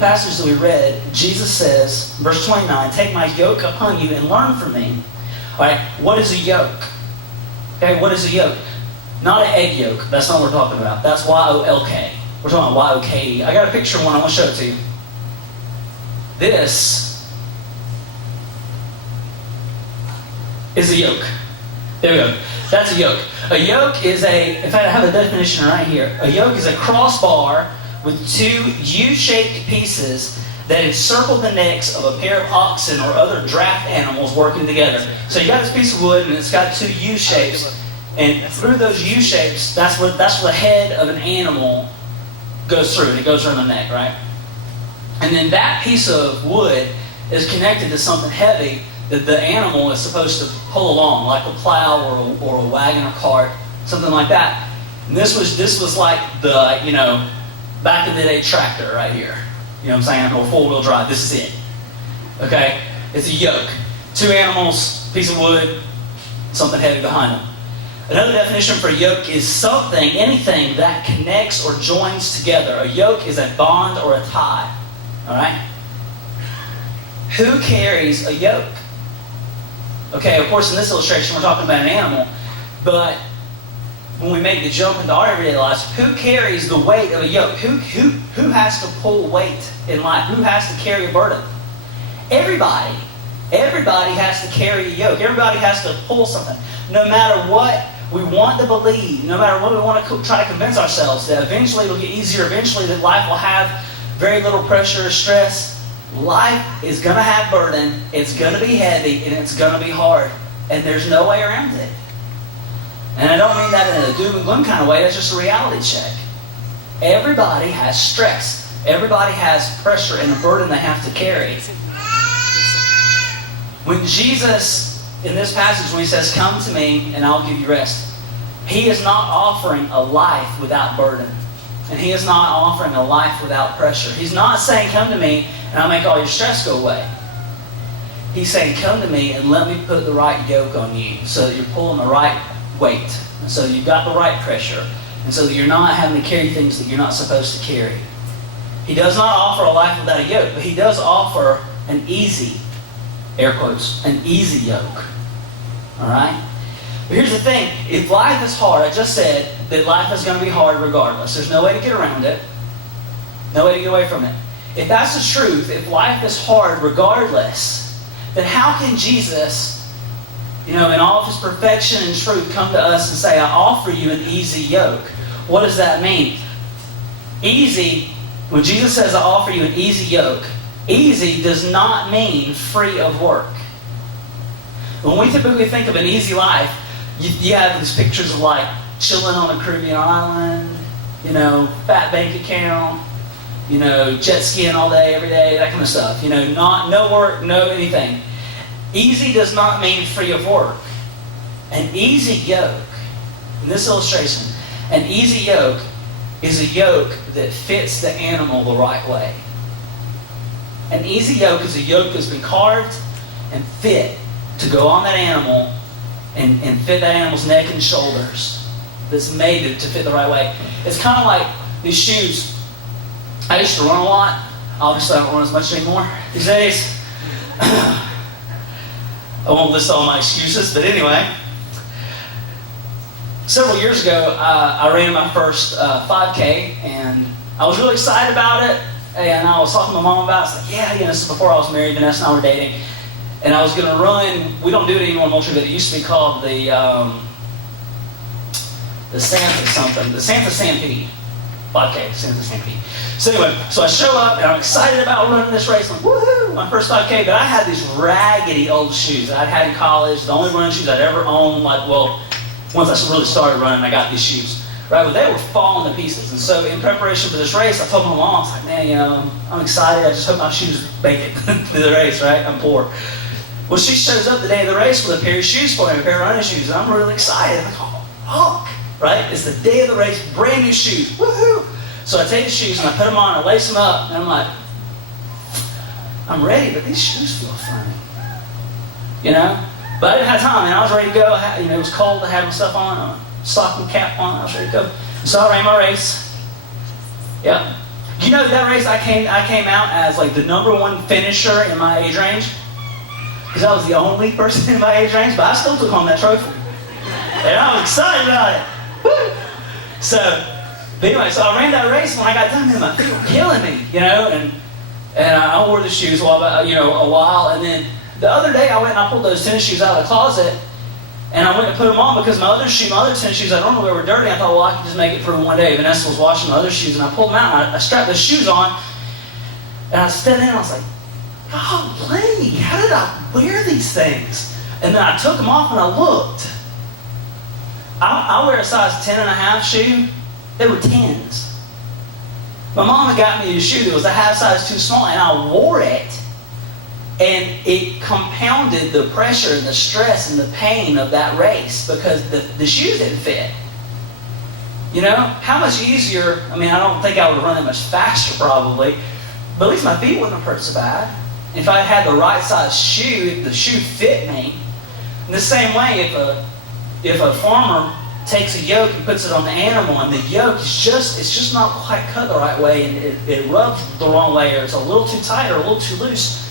passage that we read, Jesus says, verse 29, "Take my yoke upon you and learn from me." All right, what is a yoke? Okay, what is a yoke? Not an egg yolk. That's not what we're talking about. That's Y-O-L-K. We're talking about Y-O-K-E. I got a picture of one. I want to show it to you. This is a yoke. There we go. That's a yoke. A yoke is in fact, I have a definition right here. A yoke is a crossbar with two U-shaped pieces that encircle the necks of a pair of oxen or other draft animals working together. So you got this piece of wood and it's got two U-shapes, and through those U-shapes, that's where the head of an animal goes through, and it goes around the neck, right? And then that piece of wood is connected to something heavy that the animal is supposed to pull along, like a plow or a wagon or cart, something like that. And this was like the, back in the day tractor right here. You know what I'm saying? Or four-wheel drive. This is it. Okay? It's a yoke. Two animals, piece of wood, something heavy behind them. Another definition for yoke is something, anything that connects or joins together. A yoke is a bond or a tie. All right? Who carries a yoke? Okay, of course, in this illustration, we're talking about an animal, but when we make the jump into our everyday lives, who carries the weight of a yoke? Who has to pull weight in life? Who has to carry a burden? Everybody. Everybody has to carry a yoke. Everybody has to pull something. No matter what we want to believe, no matter what we want to try to convince ourselves that eventually it'll get easier, eventually that life will have very little pressure or stress, life is going to have burden, it's going to be heavy, and it's going to be hard. And there's no way around it. And I don't mean that in a doom and gloom kind of way, that's just a reality check. Everybody has stress. Everybody has pressure and a burden they have to carry. When Jesus, in this passage, when he says, "Come to me and I'll give you rest," he is not offering a life without burden. And he is not offering a life without pressure. He's not saying, "Come to me and I'll make all your stress go away." He's saying, "Come to me and let me put the right yoke on you so that you're pulling the right weight, and so you've got the right pressure, and so that you're not having to carry things that you're not supposed to carry." He does not offer a life without a yoke, but he does offer an easy, air quotes, an easy yoke. All right? But here's the thing. If life is hard, I just said that life is going to be hard regardless. There's no way to get around it. No way to get away from it. If that's the truth, if life is hard regardless, then how can Jesus, in all of his perfection and truth, come to us and say, "I offer you an easy yoke"? What does that mean? Easy, when Jesus says, "I offer you an easy yoke," easy does not mean free of work. When we typically think of an easy life, you have these pictures of like chilling on a Caribbean island, fat bank account, jet skiing all day, every day, that kind of stuff. No work, no anything. Easy does not mean free of work. An easy yoke, in this illustration, an easy yoke is a yoke that fits the animal the right way. An easy yoke is a yoke that's been carved and fit to go on that animal and fit that animal's neck and shoulders. That's made to fit the right way. It's kind of like these shoes. I used to run a lot. Obviously, I don't run as much anymore these days. I won't list all my excuses, but anyway. Several years ago, I ran my first 5K, and I was really excited about it. And I was talking to my mom about it. It's like, yeah, this is before I was married. Vanessa and I were dating. And I was going to run, we don't do it anymore in Moultrie, but it used to be called the Santa something, the Santa Stampede. 5K, Santa Stampede. So anyway, so I show up and I'm excited about running this race. I'm like, woohoo, my first 5K. But I had these raggedy old shoes that I'd had in college, the only running shoes I'd ever owned. Once I really started running, I got these shoes. Right, but they were falling to pieces. And so in preparation for this race, I told my mom, I was like, "Man, I'm excited. I just hope my shoes make it through the race, right? I'm poor." Well, she shows up the day of the race with a pair of shoes for me, a pair of running shoes, and I'm really excited. I'm like, "Oh, look," right? It's the day of the race, brand new shoes, woohoo! So I take the shoes and I put them on, I lace them up, and I'm like, I'm ready, but these shoes feel funny, But I didn't have time, and I was ready to go. It was cold. I had my stuff on, stocking cap on. I was ready to go. So I ran my race. Yep. You know that race I came out as like the number one finisher in my age range? Because I was the only person in my age range, but I still took home that trophy. And I was excited about it. Woo! So anyway, so I ran that race, and when I got done, man, my feet were killing me, and I wore the shoes a while, and then the other day I went and I pulled those tennis shoes out of the closet, and I went to put them on because my other tennis shoes I normally wear were dirty. I thought, well, I could just make it through one day. Vanessa was washing my other shoes, and I pulled them out, and I strapped the shoes on, and I stood there, and I was like, golly, how did I wear these things? And then I took them off, and I looked. I wear a size 10.5 shoe. They were 10s. My mom had got me a shoe that was a half size too small, and I wore it, and it compounded the pressure and the stress and the pain of that race because the shoes didn't fit. How much easier, I don't think I would have run that much faster probably, but at least my feet wouldn't have hurt so bad. If I had the right size shoe, if the shoe fit me. In the same way, if a farmer takes a yoke and puts it on the animal, and the yoke is just not quite cut the right way, and it rubs the wrong way, or it's a little too tight or a little too loose,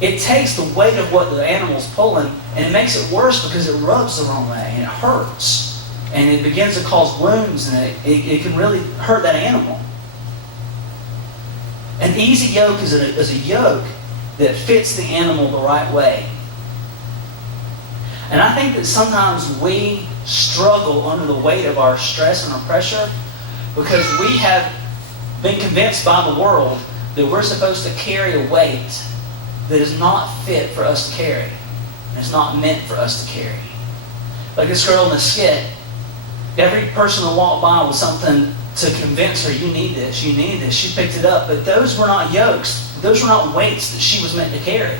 it takes the weight of what the animal's pulling, and it makes it worse because it rubs the wrong way, and it hurts. And it begins to cause wounds, and it can really hurt that animal. An easy yoke is a yoke that fits the animal the right way. And I think that sometimes we struggle under the weight of our stress and our pressure because we have been convinced by the world that we're supposed to carry a weight that is not fit for us to carry. And it's not meant for us to carry. Like this girl in the skit, every person that walked by with something to convince her, you need this, you need this. She picked it up, but those were not yokes. Those were not weights that she was meant to carry.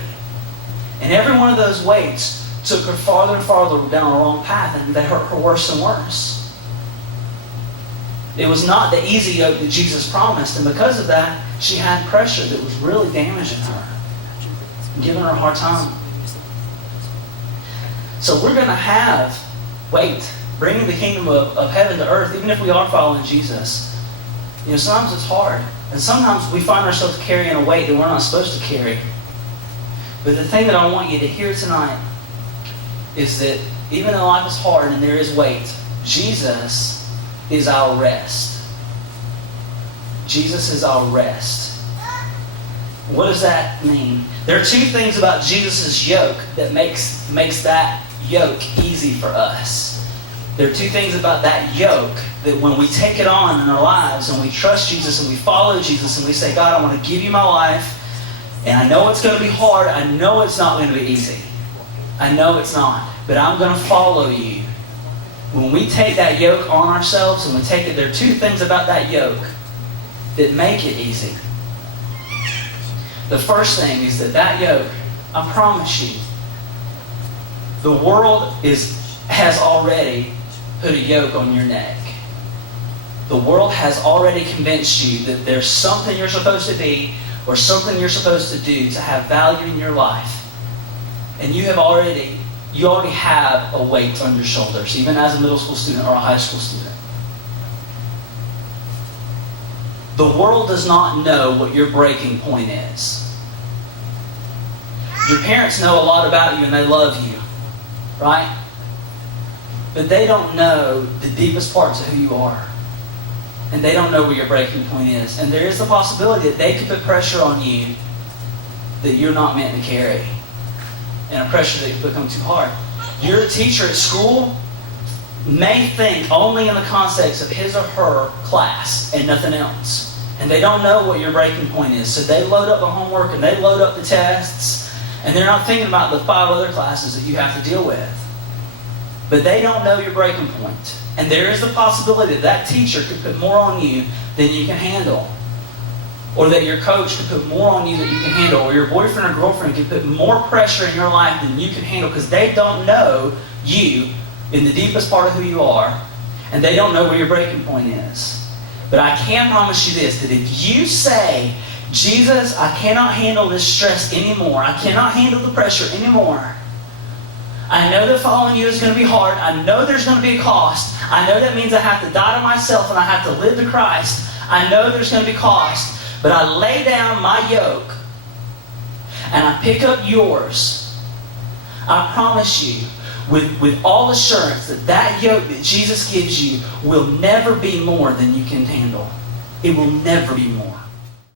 And every one of those weights took her farther and farther down the wrong path, and they hurt her worse and worse. It was not the easy yoke that Jesus promised, and because of that, she had pressure that was really damaging her, and giving her a hard time. So we're going to have weight, bringing the kingdom of heaven to earth, even if we are following Jesus. Sometimes it's hard, and sometimes we find ourselves carrying a weight that we're not supposed to carry. But the thing that I want you to hear tonight is that even though life is hard and there is weight, Jesus is our rest. Jesus is our rest. What does that mean? There are two things about Jesus' yoke that makes that yoke easy for us. There are two things about that yoke that when we take it on in our lives and we trust Jesus and we follow Jesus and we say, God, I want to give you my life, and I know it's going to be hard. I know it's not going to be easy. I know it's not, but I'm going to follow you. When we take that yoke on ourselves and we take it, there are two things about that yoke that make it easy. The first thing is that yoke, I promise you, the world has already put a yoke on your neck. The world has already convinced you that there's something you're supposed to be or something you're supposed to do to have value in your life. And you already have a weight on your shoulders, even as a middle school student or a high school student. The world does not know what your breaking point is. Your parents know a lot about you and they love you, right? But they don't know the deepest parts of who you are. And they don't know where your breaking point is. And there is the possibility that they could put pressure on you that you're not meant to carry. And a pressure that could become too hard. Your teacher at school may think only in the context of his or her class and nothing else. And they don't know what your breaking point is. So they load up the homework and they load up the tests. And they're not thinking about the 5 other classes that you have to deal with. But they don't know your breaking point. And there is the possibility that teacher could put more on you than you can handle. Or that your coach could put more on you than you can handle. Or your boyfriend or girlfriend could put more pressure in your life than you can handle because they don't know you in the deepest part of who you are. And they don't know where your breaking point is. But I can promise you this, that if you say, Jesus, I cannot handle this stress anymore. I cannot handle the pressure anymore. I know that following you is going to be hard. I know there's going to be a cost. I know that means I have to die to myself and I have to live to Christ. I know there's going to be cost, but I lay down my yoke and I pick up yours. I promise you, with all assurance, that yoke that Jesus gives you will never be more than you can handle. It will never be more.